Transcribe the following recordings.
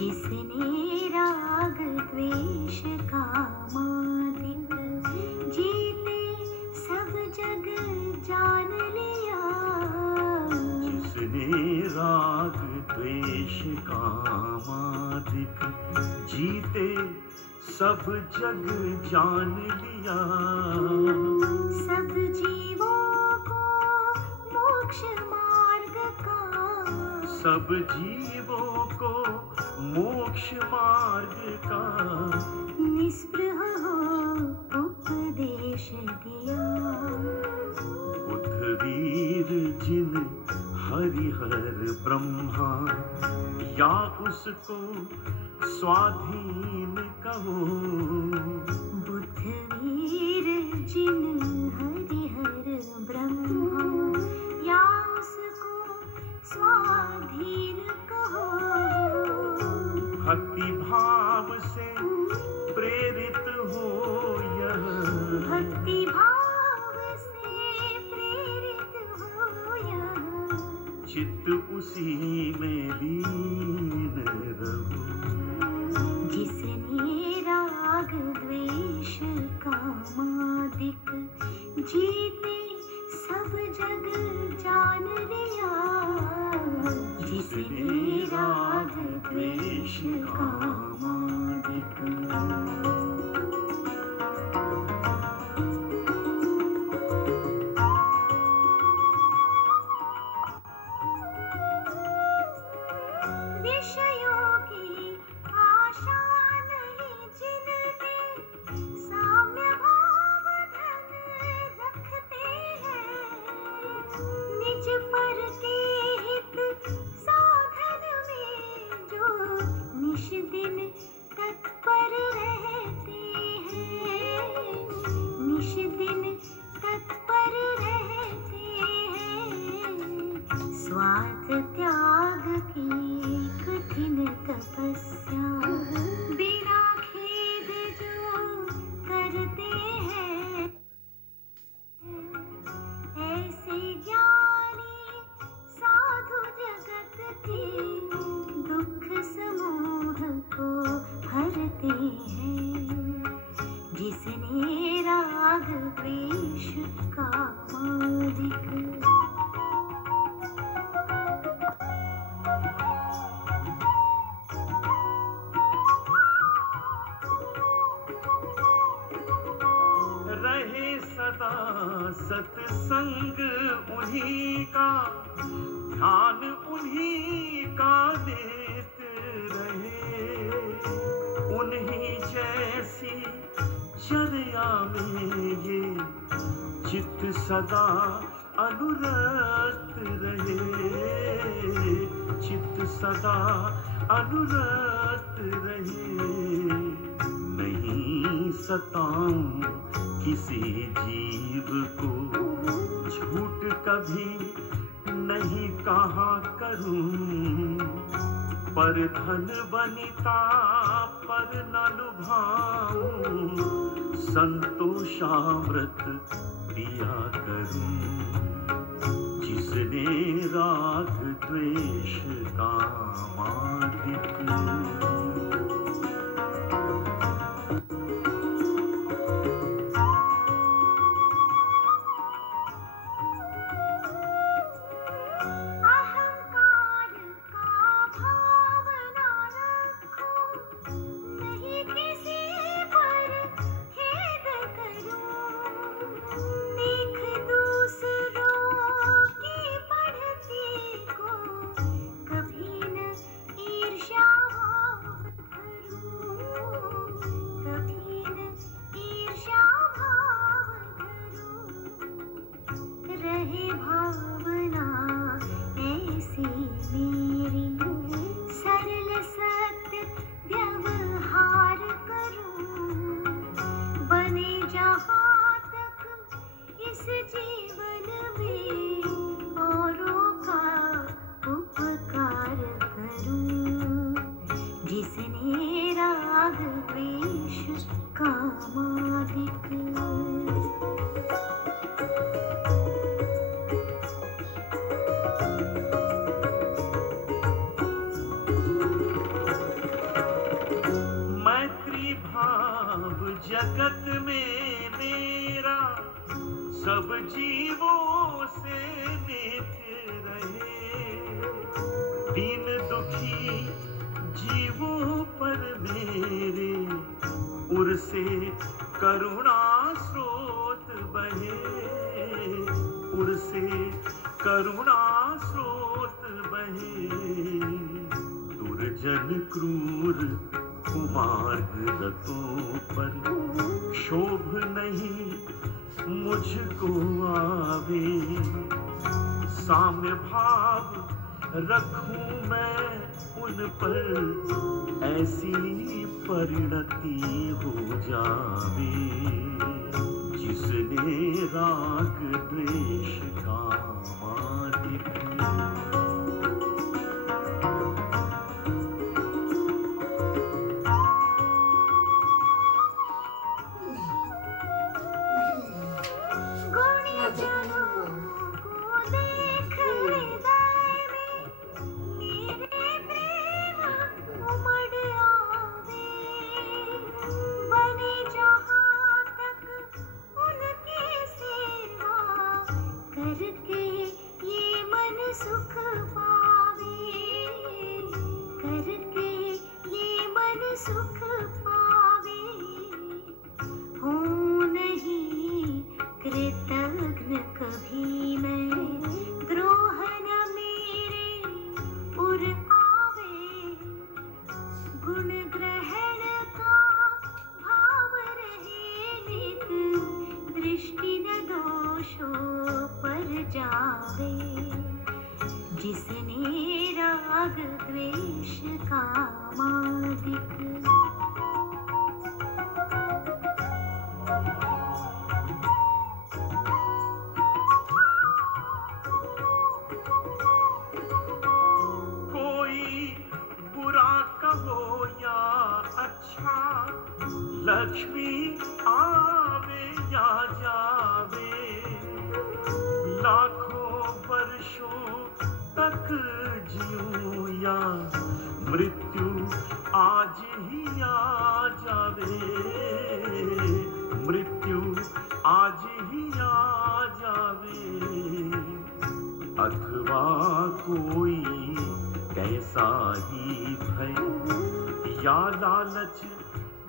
जिसने राग द्वेष का मालिक जीते सब जग जान लिया। जिसने राग द्वेष का मालिक जीते सब जग जान लिया। सब जीवों को मोक्ष मार्ग का, सब जीवों को मोक्ष मार्ग का निस्पृह हो उपदेश दिया। बुद्धवीर जिन हरिहर ब्रह्मा या उसको स्वाधीन कहो। बुद्धवीर जिन हरिहर ब्रह्मा या उसको स्वाधीन कहो। भक्ति भाव से प्रेरित हो यह, भक्ति भाव से प्रेरित हो यह, चित्त उसी में लीन रहो। जिसने राग द्वेष का मादिक जीते सब जग जान लिया। जिसने राग द्वेष का मादिक। विषयों की आशा नहीं जिनके साम्य भाव धन रखते हैं। निज पर के हित साधन में जो निश दिन तत्पर रहते हैं। निश दिन तत्पर रहते हैं। स्वार्थ त्याग की कठिन तपस्या बिना खेद जो करते हैं। ऐसे ज्ञानी साधु जगत के दुख समूह को हरते हैं। जिसने राग द्वेष का मालिक। रहे सदा सत्संग उन्हीं का, ध्यान उन्हीं का देते रहे। उन्हीं जैसी चर्या में ये चित्त सदा अनुरक्त रहे। चित्त सदा अनुरक्त रहे। नहीं सताऊं किसी जीव को, झूठ कभी नहीं कहा करूं। पर धन वनिता पर न लुभाऊं। संतोषामृत पिया करूं। जिसने राग द्वेष का मालिक। अहंकार का भाव ना रखो, नहीं किसी पर खेद करूं। देख दूसरों की बढ़ती को सब जीवों से नित्य रहे। दीन दुखी जीवों पर मेरे उर से करुणा स्रोत बहे, उर से करुणा स्रोत बहे। दुर्जन क्रूर कुमार्ग रतों पर शोभ नहीं मुझको आवे। साम्य भाव रखूं मैं उन पर, ऐसी परिणति हो जावे। जिसने राग द्वेष कामादिक सुख पावे। हो नहीं कृतघ्न कभी मैं, द्रोह न मेरे उर आवे। गुण ग्रहण का भाव रहे नित, दृष्टि न दोषों पर जावे। जिसने राग द्वेष कामादिक लक्ष्मी आवे या जावे। लाखों वर्षों तक जीऊं या मृत्यु आज ही आ जावे। मृत्यु आज ही आ जावे। अथवा कोई कैसा ही भय या लालच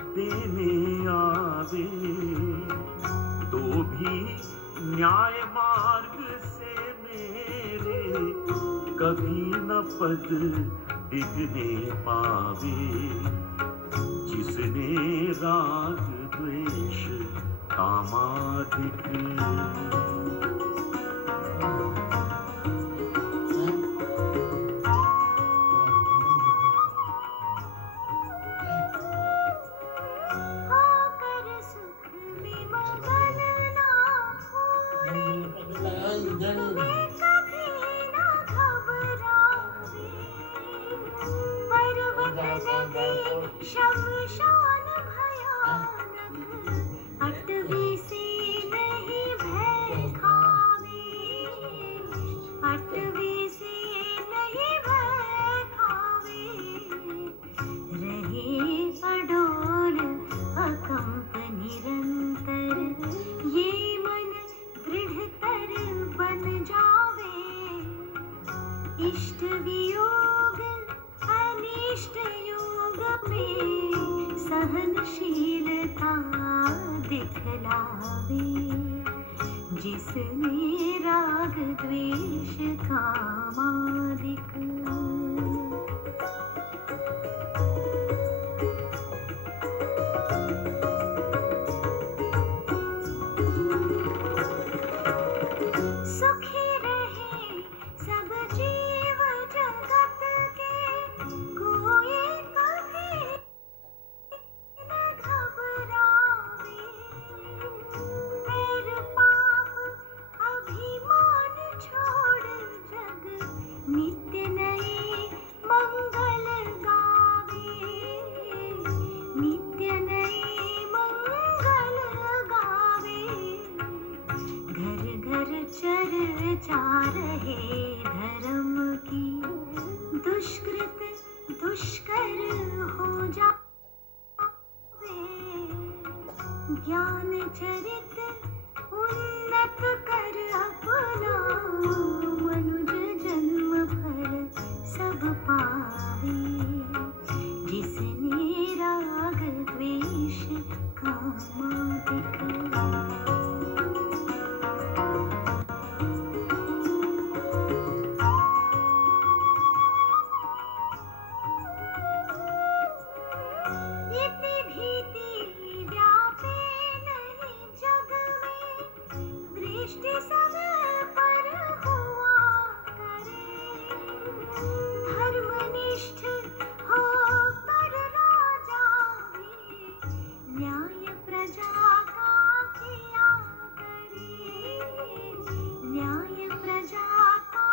देने आवे, तो भी न्याय मार्ग से मेरे कभी न पद डिगने पावे। जिसने राग द्वेष कामादिक शमशान भयानक, अटवी से नहीं भय खावे। अटवी से नहीं भय खावे। रहे अडोल अकंप निरंतर, ये मन दृढ़तर बन जावे। इष्ट वियोग अनिष्ट योग में सहनशीलता दिखलावे। जिसने राग द्वेष कामादिक सुखी रहे सब जीव जगत के, कोई कभी न घबरावे। पैर पाप अभिमान छोड़ जग नित्य नए मंगल गावे। नित्य नए मंगल गावे। घर घर चर्चा रहे धर्म की, दुष्कृत दुष्कर हो जावे। ज्ञान चरित उन्नत व्रत कर अपना मनुज जन्म फल सब पावे जिसने राग द्वेष कामादिक इति भीति व्यापे नहीं जग में दृष्टि सब पर हुआ करे धर्मनिष्ठ होकर राजा भी न्याय प्रजा का किया करे न्याय प्रजा का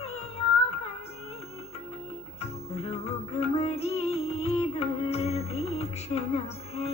किया करे रोग मरी दुर्भिक्ष न भय